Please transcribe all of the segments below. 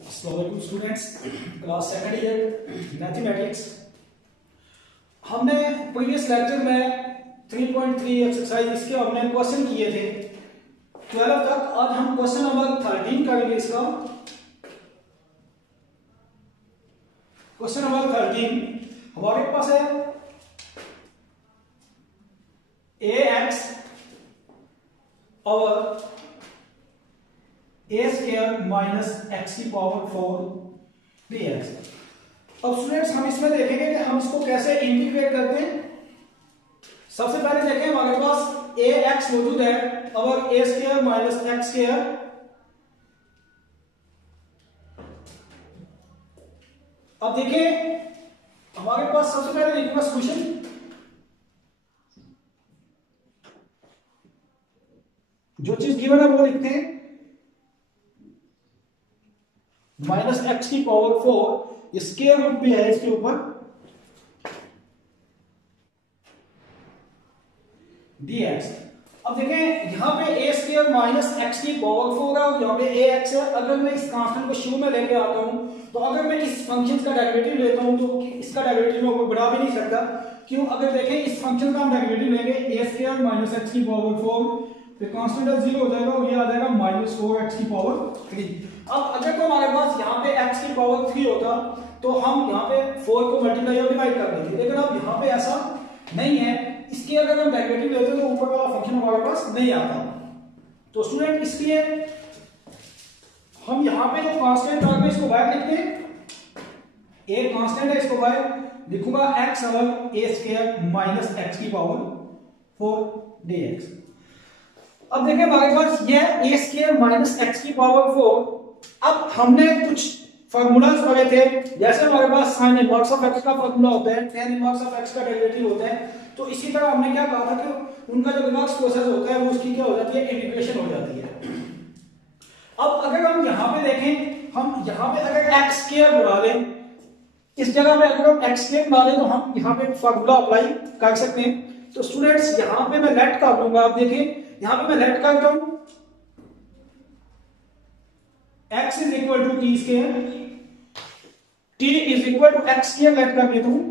Students, class second year mathematics. हमने previous lecture में 3.3 exercise इसके हमने क्वेश्चन किए थे 12 तक। आज हम क्वेश्चन नंबर 13 करेंगे। इसका क्वेश्चन नंबर 13 हमारे पास है ax और a स्क्वायर माइनस x की पावर 4 dx। अब स्टूडेंट्स हम इसमें देखेंगे कि हम इसको कैसे इंटीग्रेट करते हैं। सबसे पहले देखें, हमारे पास ax मौजूद है और a square minus x square. अब देखें, हमारे पास सबसे पहले लिखूंगा सॉल्यूशन। जो चीज गिवन है वो लिखते हैं, माइनस एक्स की पावर 4 स्क्वायर रूट भी है इसके ऊपर dx। अब देखें, यहां पे a स्क्वायर माइनस एक्स की पावर 4 है और यहां पे ax है। अगर मैं इस कांस्टेंट को शुरू में लेके आता हूं तो अगर मैं इस फंक्शन का डेरिवेटिव लेता हूं तो इसका डेरिवेटिव मैं ऊपर बढ़ा भी नहीं सकता। क्यों? अगर देखें इस फंक्शन का हम डेरिवेटिव लेंगे a स्क्वायर माइनस एक्स की पावर 4 तो कांस्टेंट 0 हो जाएगा और ये आ जाएगा माइनस 4x की पावर 3। अब अगर तो हमारे पास यहाँ पे x की पावर 3 होता तो हम यहाँ पे 4 को मल्टीप्लाई और डिवाइड कर देते, लेकिन अब यहाँ पे ऐसा नहीं है। इसके अगर हम डेरिवेटिव लेते तो ऊपर वाला फंक्शन हमारे पास नहीं आता। तो स्टूडेंट इसलिए हम यहाँ पे जो कांस्टेंट आ इसको बाहर लिखते हैं। एक कांस्टेंट है, इसको बाहर लिखूंगा x और a स्क्वायर माइनस x की पावर 4 dx। अब देखें, हमारे पास ये a स्क्वायर माइनस एक्स की पावर 4। अब हमने कुछ फार्मूलाज पढ़े थे, जैसे हमारे पास sin इनवर्स ऑफ x का फार्मूला होता है, tan इनवर्स ऑफ x का डेरिवेटिव होता है। तो इसी तरह हमने क्या कहा था कि उनका जो रिवर्स प्रोसेस होता है वो उसकी क्या हो जाती है, इंटीग्रेशन हो जाती है। अब अगर हम यहाँ पे देखें, हम यहाँ पे अगर एक्स स्क्वायर बढ़ा लें, इस जगह पे अगर हम एक्स स्क्वायर बढ़ा लें तो हम यहाँ पे फार्मूला अप्लाई कर सकते हैं। तो स्टूडेंट्स यहाँ पे मैं लेट कर दूंगा। आप देखें, यहां पे मैं लेट करता हूं x is equal to t square, t is equal to x square let कर देता हूं।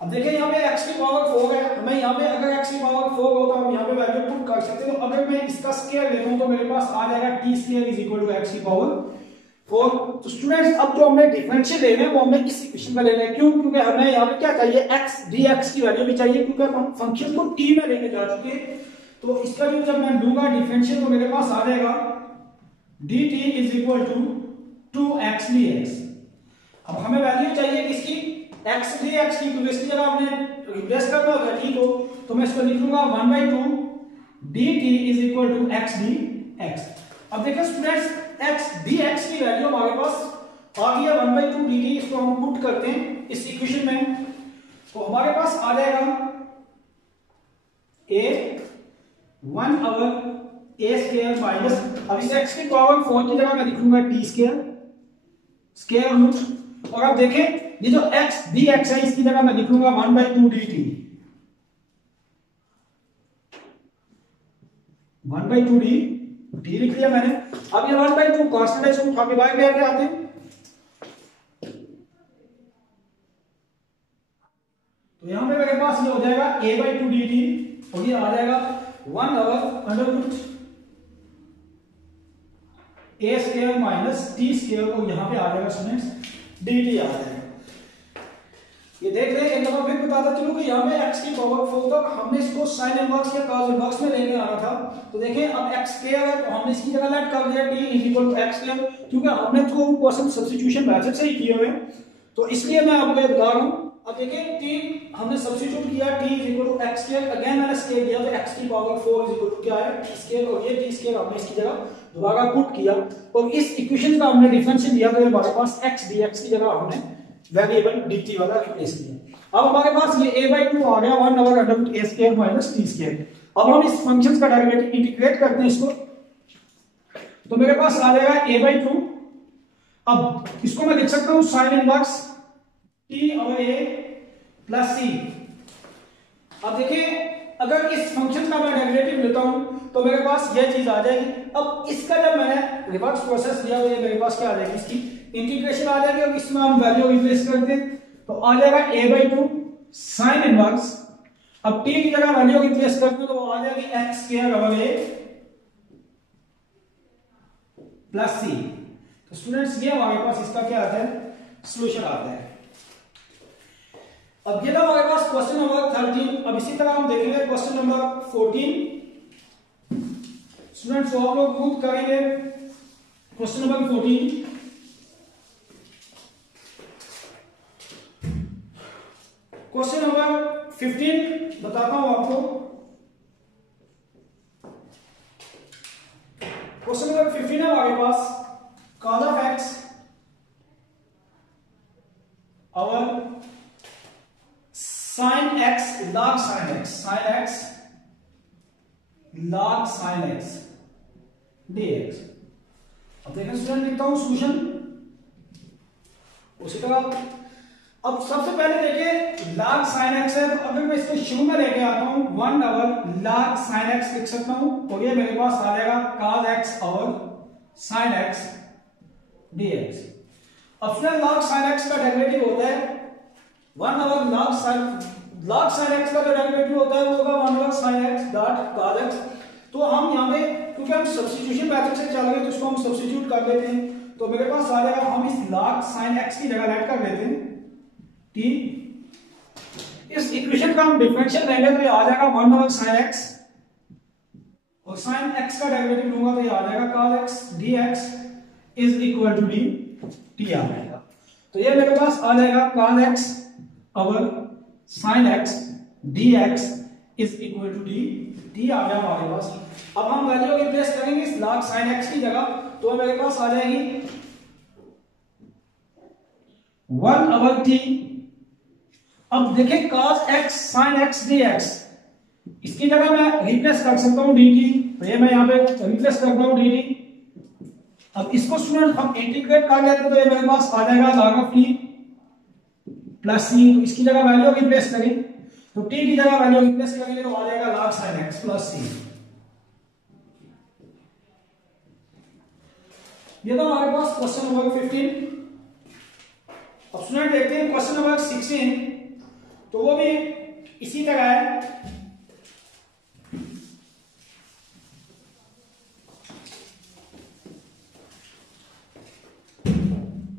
अब देखिए, यहां पे x की पावर 4 है। मैं यहां पे अगर x की पावर 4 हो तो हम यहां पे वैल्यू पुट कर सकते हैं। तो अगर मैं इसका स्क्वायर लेता हूं तो मेरे पास आ जाएगा t square is equal to x की पावर 4। तो स्टूडेंट्स अब जो हमने डिफरेंशियल लेना है वो हमें इस इक्वेशन का लेना है। क्यों? क्योंकि हमें यहाँ पे क्या चाहिए, x dx की वैल्यू भी चाहिए, क्योंकि हम फंक्शन को t में लेके जा चुके हैं। तो इसका भी जब मैं लूंगा डिफरेंशियल तो मेरे पास आ जाएगा dt is equal to 2x dx। अब हमें वैल्यू चाहिए किसकी, x dx की, क्योंकि इसकी जगह हमने रिप्लेस करना होगा t को। तो मैं इसको लिख लूंगा 1/2 dt is equal to x dx। अब देखिए स्टूडेंट्स, x dx की वैल्यू हमारे पास आ गया 1/2 dt। इसको हम पुट करते हैं इस इक्वेशन में तो हमारे पास आ जाएगा a 1 over a square minus, अब इस x की पावर 4 की जगह मैं लिखूंगा t स्क्वायर स्क्वायर रूट। और अब देखें, ये जो x dx है इसकी जगह मैं लिखूंगा 1/2 dt 1/2 डी लिख लिया मैंने। अब ये 1/2 कांस्टेंट है, इसको उठा के बाहर ले आते हैं। तो यहां पे मेरे पास ये हो जाएगा a/2 dt और ये आ जाएगा 1 over under root a square minus t square और यहां पे आ जाएगा स्टूडेंट्स dt आ जाएगा। ये देख रहे हैं, एक दफा फिर बताता चलो कि यहाँ पे x की पावर 4 तक हमने इसको sin इनवर्स या cos इनवर्स में लेके आना था। तो देखें, अब x स्क्वायर है तो हमने इसकी जगह लेट कर दिया t is equal to x square, क्योंकि हमने तो क्वेश्चन सब्स्टिट्यूशन मेथड से ही किए हुए तो इसलिए मैं आपको बता रहा हूं। अब देखें, t हमने सब्स्टिट्यूट किया t is equal to x square, again मैंने स्क्वायर दिया तो x की पावर 4 इज इक्वल टू क्या है, t स्क्वायर, और ये t स्क्वायर हमने इसकी जगह दोबारा पुट किया और इस इक्वेशन का हमने डिफरेंशियल लिया तो हमारे पास x dx की जगह हमने वेरिएबल dt वाला रिप्लेस किया। अब हमारे पास ये a/2 आ गया 1 over under root a square minus t square. अब हम इस फंक्शंस का डेरिवेटिव इंटीग्रेट करते हैं इसको, तो मेरे पास आ जाएगा a/2। अब इसको मैं लिख सकता हूं sin inverse t over a plus c। अब देखिए अगर इस फंक्शन का मैं डेरिवेटिव लेता हूं तो मेरे पास यह चीज आ जाएगी। अब इसका जब मैंने रिवर्स प्रोसेस लिया तो ये मेरे पास क्या आ जाएगी, इसकी इंटीग्रेशन आ जाएगी और इसमें हम वैल्यू रिप्लेस कर दें तो आ जाएगा a/2 sin इनवर्स। अब t की जगह वैल्यू रिप्लेस कर दो तो आ जाएगी x² over a plus c। तो स्टूडेंट्स ये हमारे पास इसका क्या आता है, सॉल्यूशन आता है। अब ये था हमारे पास क्वेश्चन नंबर 13। अब इसी तरह हम देखेंगे क्वेश्चन नंबर 14। स्टूडेंट्स आप लोग खुद करेंगे क्वेश्चन नंबर 14। क्वेश्चन नंबर 15 बताता हूं आपको। क्वेश्चन नंबर 15 है हमारे पास, cos of x और sin x log sin x, sin x log sin x dx। अब देखें स्टूडेंट, लिखता हूं सॉल्यूशन उसी तरह। अब सबसे पहले देखिए log sin x है, तो अगर मैं इसको शुरू में लेके आता हूं 1 ओवर log sin x लिख सकता हूं और ये मेरे पास आ जाएगा cos x और sin x dx। अब स्टूडेंट log sin x का डेरिवेटिव होता है 1 ओवर log sin x का जो डेरिवेटिव होता है वो होगा 1 over sin x dot cos x। तो हम यहाँ पे क्योंकि हम सब्स्टिट्यूशन मेथड से चल रहे हैं तो इसको हम सब्स्टिट्यूट कर देते हैं, तो मेरे पास आ जाएगा, हम इस log sin x की जगह राइट कर देते हैं t। इस इक्वेशन का हम डिफरेंशियल लेंगे तो ये आ जाएगा 1 ओवर sin x और sin x का डेरिवेटिव लूंगा तो ये आ जाएगा cos x dx is equal to d, t आ जाएगा। तो ये मेरे पास आ जाएगा cos x over sin x dx is equal to d, t आ गया हमारे पास। अब हम वैल्यू रिप्लेस करेंगे इस log sin x की जगह, तो मेरे पास आ जाएगी 1 ओवर t। अब देखें cos x sin x dx, इसकी जगह मैं रिप्लेस कर सकता हूं dt, तो ये मैं यहां पे रिप्लेस करता हूं dt। अब इसको स्टूडेंट हम इंटीग्रेट कर लेते हैं तो ये मेरे पास आ जाएगा log of t plus c। तो इसकी जगह वैल्यू रिप्लेस करें तो t की जगह वैल्यू रिप्लेस करेंगे तो आ जाएगा log sin x plus c। ये तो हमारे पास क्वेश्चन नंबर 15। अब स्टूडेंट देखते हैं क्वेश्चन नंबर 16, तो वो भी इसी तरह है।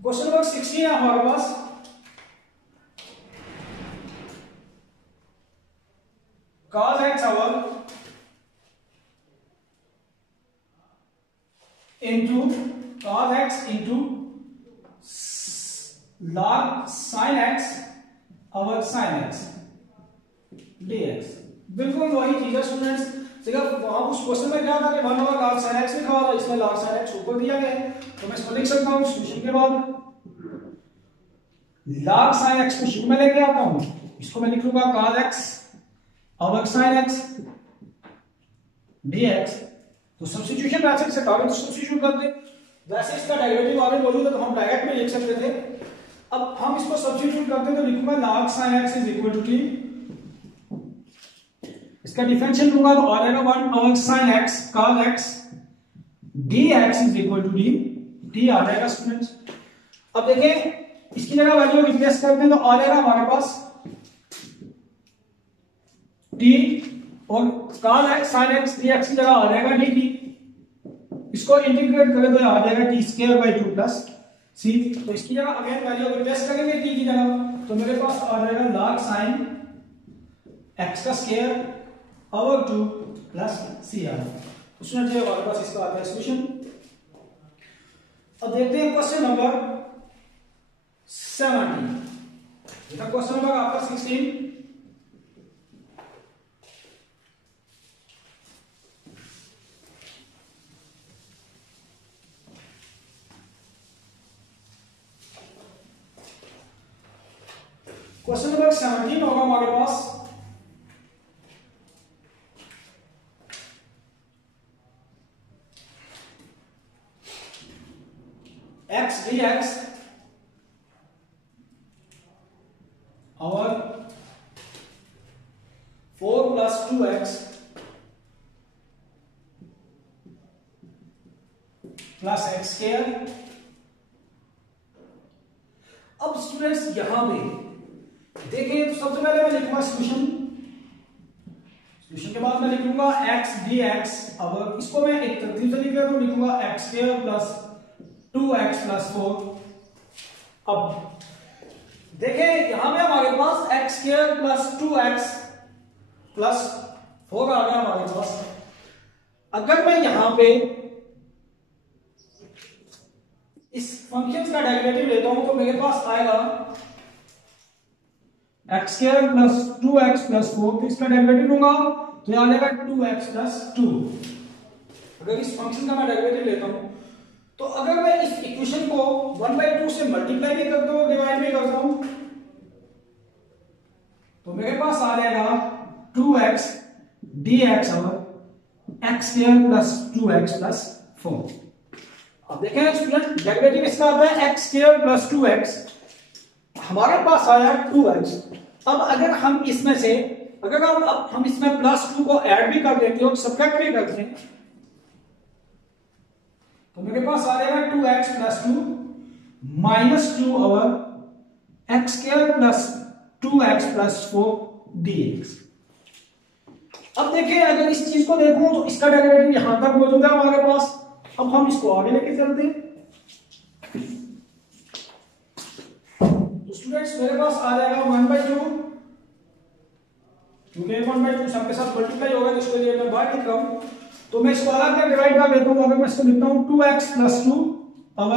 क्वेश्चन नंबर 16 है हमारे पास, cos x over into cos x into log sin x over sin x dx। बिल्कुल वही चीज है स्टूडेंट्स, सिर्फ वहां उस क्वेश्चन में क्या था कि 1 ओवर log sin x लिखा हुआ था, इसमें log sin x ऊपर दिया गया है तो मैं इसको लिख सकता हूं सॉल्यूशन के बाद log sin x को शुरू में लेके आता हूं, इसको मैं लिख लूंगा cos x over sin x dx। तो सब्स्टिट्यूशन मैथड से कागज सब्स्टिट्यूट कर दे, वैसे इसका डेरिवेटिव आगे मौजूद है तो हम डायरेक्ट में लिख सकते थे। अब हम इसको सब्स्टिट्यूट करते हैं तो लिखूंगा log sin x is equal to t, इसका डिफरेंशियल लूंगा तो आ जाएगा 1 over sin x cos x dx is equal to d, t आ जाएगा स्टूडेंट्स। अब देखें इसकी जगह वैल्यू रिप्लेस करते हैं तो आ जाएगा हमारे पास t और cos x sin x dx की जगह आ जाएगा dt। इसको इंटीग्रेट करें तो आ जाएगा t square by 2 plus c। तो इसकी जगह अगेन वैल्यू रिप्लेस करेंगे t की जगह तो मेरे पास आ जाएगा log sin x का स्क्वायर ओवर 2 प्लस c आ जाएगा। उसमें जो हमारे पास इसका आता है सॉल्यूशन। अब देखते हैं क्वेश्चन नंबर 17। ये था क्वेश्चन नंबर आपका 16। क्वेश्चन नंबर 17 होगा हमारे पास, x dx और 4 plus 2x plus x square. अब स्टूडेंट्स यहां पे देखिए, तो सबसे पहले मैं लिखूंगा सॉल्यूशन के बाद मैं लिखूंगा x dx। अब इसको मैं एक तरतीब से लिख रहा हूं, लिखूंगा x square plus 2x plus 4। अब देखिए यहां पे हमारे पास x square plus 2x plus 4 आ गया हमारे पास। अगर मैं यहां पे इस फंक्शन का डेरिवेटिव लेता हूं तो मेरे पास आएगा x square plus 2x plus 4, तो इसका डेरिवेटिव लूंगा तो यहां आ जाएगा 2x प्लस 2। अगर इस फंक्शन का मैं डेरिवेटिव लेता हूं तो अगर मैं इस इक्वेशन को 1/2 से मल्टीप्लाई भी करता हूं, डिवाइड भी करता हूं, तो मेरे पास आ जाएगा 2x dx और x square plus 2x plus 4। अब देखें स्टूडेंट, डेरिवेटिव इसका आता है x स्क्वायर प्लस 2x, हमारे पास आया 2x। अब अगर हम इसमें से अब हम इसमें प्लस 2 को ऐड भी कर देते और सब्ट्रैक्ट भी करते हैं तो मेरे पास आ जाएगा 2x प्लस 2 माइनस 2 और x square plus 2x plus 4 dx। अब देखिए अगर इस चीज को देखूं तो इसका डेरिवेटिव यहां तक मौजूद है हमारे पास। अब हम इसको आगे लेके चलते हैं तो स्टूडेंट्स मेरे पास आ जाएगा 1/2, क्योंकि 1/2 सबके साथ मल्टीप्लाई होगा तो इसके लिए मैं बाहर लिख रहा हूं, तो मैं इसको अलग करके डिवाइड कर देता हूं। अगर मैं इसको लिखता हूं 2x प्लस 2 और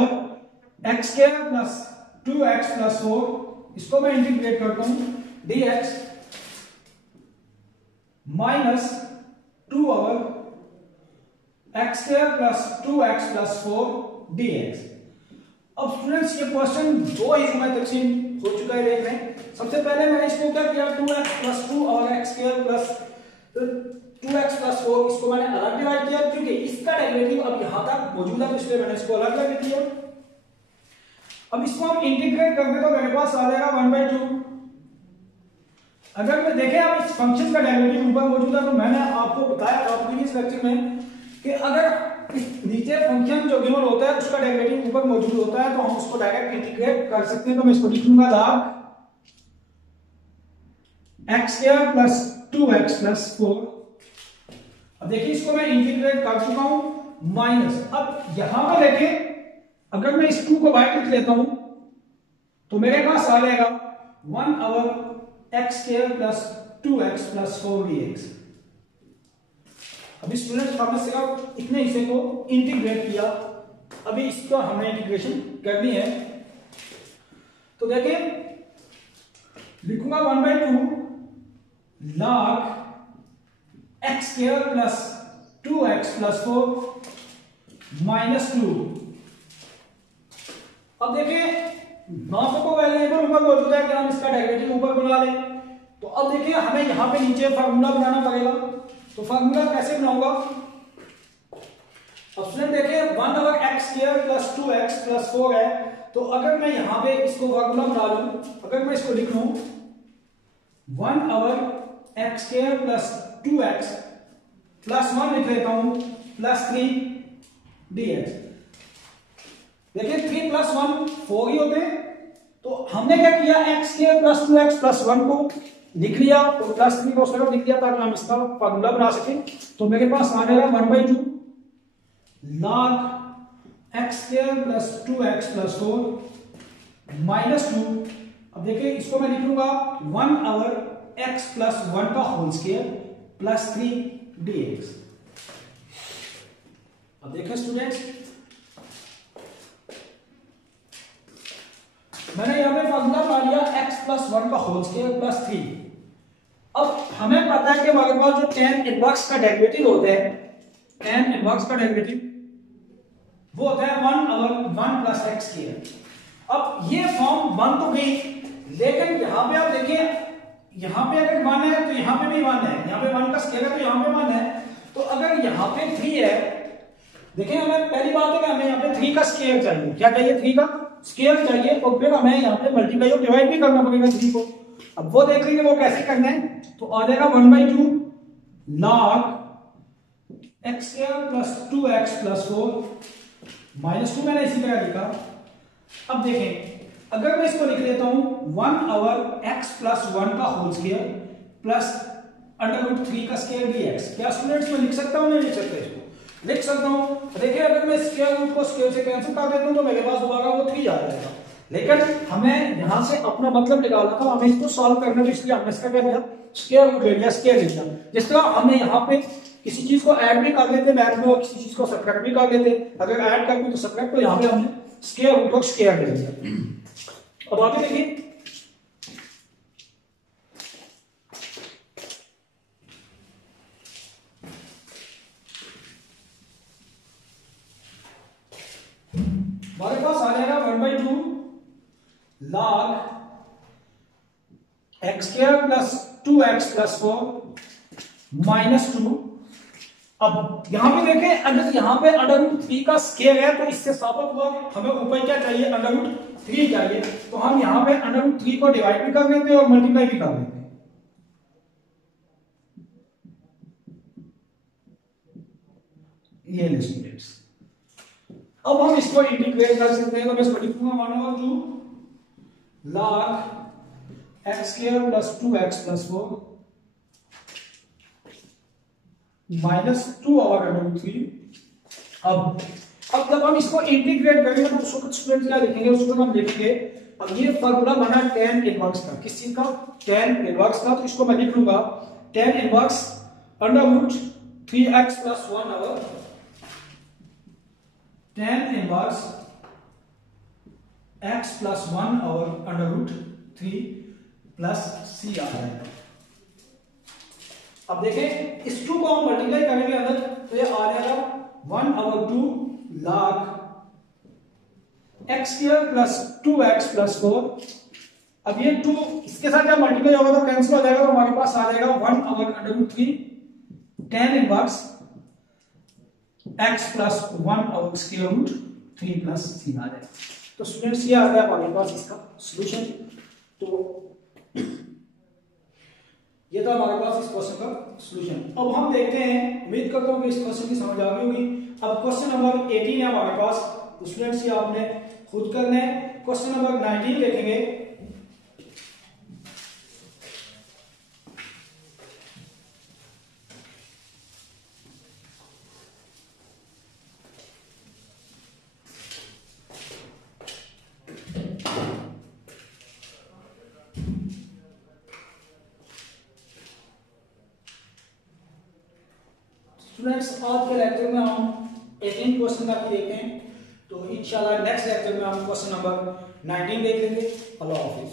x square plus 2x plus 4, इसको मैं इंटीग्रेट करता हूं dx माइनस 2 और x square plus 2x plus 4 dx। अब स्टूडेंट्स ये क्वेश्चन दो हिस्सों में तकसीम हो चुका है, देख रहे हैं। सबसे पहले मैंने इसको क्या किया, 2x प्लस 2 और x square plus 2x plus 4, इसको मैंने अलग डिवाइड किया क्योंकि इसका डेरिवेटिव अब यहां तक मौजूद है, इसलिए मैंने इसको अलग कर दिया। अब इसको हम इंटीग्रेट करते तो मेरे पास आ जाएगा 1/2। अगर मैं देखें अब इस फंक्शन का डेरिवेटिव ऊपर मौजूद है तो मैंने आपको बताया था प्रीवियस लेक्चर में कि अगर नीचे फंक्शन जो गिवन होता है उसका डेरिवेटिव ऊपर मौजूद होता है तो हम उसको डायरेक्ट इंटीग्रेट कर सकते हैं। तो मैं इसको लिखूंगा log x square plus 2x plus 4। अब देखिए इसको मैं इंटीग्रेट कर चुका हूं माइनस। अब यहां पर देखिए अगर मैं इस 2 को बाहर लिख लेता हूं तो मेरे पास आ जाएगा 1 over x square plus 2x plus 4 dx। अभी स्टूडेंट हमने सिर्फ इतने हिस्से को इंटीग्रेट किया, अभी इसका हमें इंटीग्रेशन करनी है। तो देखिए लिखूंगा 1/2 log x square plus 2x plus 4 minus 2। अब देखिए नॉट को वेरिएबल ऊपर मौजूद है कि हम इसका डेरिवेटिव ऊपर बना लें। तो अब देखिए हमें यहां पे नीचे फार्मूला बनाना पड़ेगा, तो फार्मूला कैसे बनाऊंगा। अब स्टूडेंट देखिए 1 over x square plus 2x plus 4 है, तो अगर मैं यहां पे इसको फार्मूला बना लूं, अगर मैं इसको लिख लूं 1 over x square plus 2x plus 1 लिख लेता हूं प्लस 3 dx। देखिए 3 प्लस 1 4 ही होते हैं, तो हमने क्या किया x square plus 2x plus 1 को लिख लिया तो प्लस 3 को उसमें लिख दिया ताकि हम इसका फार्मूला बना सकें। तो मेरे पास आ जाएगा 1/2 log x square plus 2x plus 4 minus 2। अब देखिए इसको मैं लिख लूंगा 1 ओवर x प्लस 1 का होल स्क्वायर प्लस 3 dx। अब देखिए स्टूडेंट्स मैंने यहां पे फार्मूला बना लिया x प्लस 1 का होल स्क्वायर प्लस 3। अब हमें पता है कि हमारे पास जो tan इनवर्स का डेरिवेटिव होता है, tan इनवर्स का डेरिवेटिव वो होता है 1 ओवर 1 प्लस x स्क्वायर। अब ये फॉर्म 1 तो गई, लेकिन यहां पे आप देखिए यहां पे अगर 1 है तो यहां पे भी 1 है, यहां पे 1 का स्क्वायर है तो यहां पे 1 है। तो अगर यहां पे 3 है, देखिए हमें पहली बात है कि हमें यहां पे 3 का स्क्वायर चाहिए। क्या चाहिए? 3 का स्क्वायर चाहिए, और फिर हमें यहां पे मल्टीप्लाई और डिवाइड भी करना पड़ेगा 3 को। अब वो देख लेंगे वो कैसे करना है। तो आ जाएगा 1/2 log x square plus 2x plus 4 -2 मैंने इसी तरह लिखा। अब देखें अगर मैं इसको लिख लेता हूं 1 ओवर x प्लस 1 का होल स्क्वायर प्लस √3 का स्क्वायर dx, क्या स्टूडेंट्स मैं लिख सकता हूं नहीं लिख सकता? इसको लिख सकता हूं। देखिए अगर मैं स्क्वायर रूट को स्क्वायर से कैंसिल कर देता हूं तो मेरे पास दोबारा वो 3 आ जाएगा, लेकिन हमें यहां से अपना मतलब निकालना था, हमें इसको सॉल्व करना था, इसलिए हमने इसका क्या किया, स्क्वायर रूट ले लिया, स्क्वायर ले लिया। जिस तरह हमने यहाँ पे किसी चीज को ऐड भी कर लेते मैथ में और किसी चीज को सब्ट्रैक्ट भी कर लेते, अगर ऐड करते तो सब्ट्रैक्ट, तो यहाँ पे हमने स्क्वायर रूट और स्क्वायर ले लिया। अब आगे देखिए हमारे पास आ जाएगा 1/2 log x square plus 2x plus 4 -2। अब यहां पे देखें अगर यहां पे √3 का स्क्वायर है तो इससे साबित हुआ हमें ऊपर क्या चाहिए, √3 चाहिए, तो हम यहां पे √3 को डिवाइड भी कर लेते हैं और मल्टीप्लाई भी कर लेते हैं। ये स्टूडेंट्स अब हम इसको इंटीग्रेट कर सकते हैं, तो मैं इसको लिखूंगा 1/2 log x square plus 2x plus 4 -2 over √3। अब जब हम इसको इंटीग्रेट करेंगे तो उस वक्त स्टूडेंट क्या लिखेंगे, उस वक्त हम लिखेंगे, अब ये फार्मूला बना tan इनवर्स का, किस चीज का, tan इनवर्स का, तो इसको मैं लिख लूंगा tan inverse √3x plus 1 over tan inverse x plus 1 over √3 plus c आ जाएगा। अब देखें इस 2 को हम मल्टीप्लाई करेंगे अंदर, तो ये आ जाएगा 1/2 log x square plus 2x plus 4। अब ये 2 इसके साथ जब मल्टीप्लाई होगा तो कैंसिल हो जाएगा, तो हमारे पास आ जाएगा 1/√3 tan inverse x plus 1 over square root 3 plus c आ जाएगा। तो स्टूडेंट्स ये आता है हमारे पास इसका सॉल्यूशन। तो ये तो हमारे पास इस क्वेश्चन का सॉल्यूशन। अब हम देखते हैं, उम्मीद करता हूं कि इस क्वेश्चन की समझ आ गई होगी। अब क्वेश्चन नंबर 18 है हमारे पास, तो स्टूडेंट्स ये आपने खुद करना है। क्वेश्चन नंबर 19 देखेंगे। स्टूडेंट्स आज के लेक्चर में हम 18 क्वेश्चन तक देखते हैं, तो इंशाल्लाह नेक्स्ट लेक्चर में हम क्वेश्चन नंबर 19 देख लेंगे। अल्लाह हाफिज।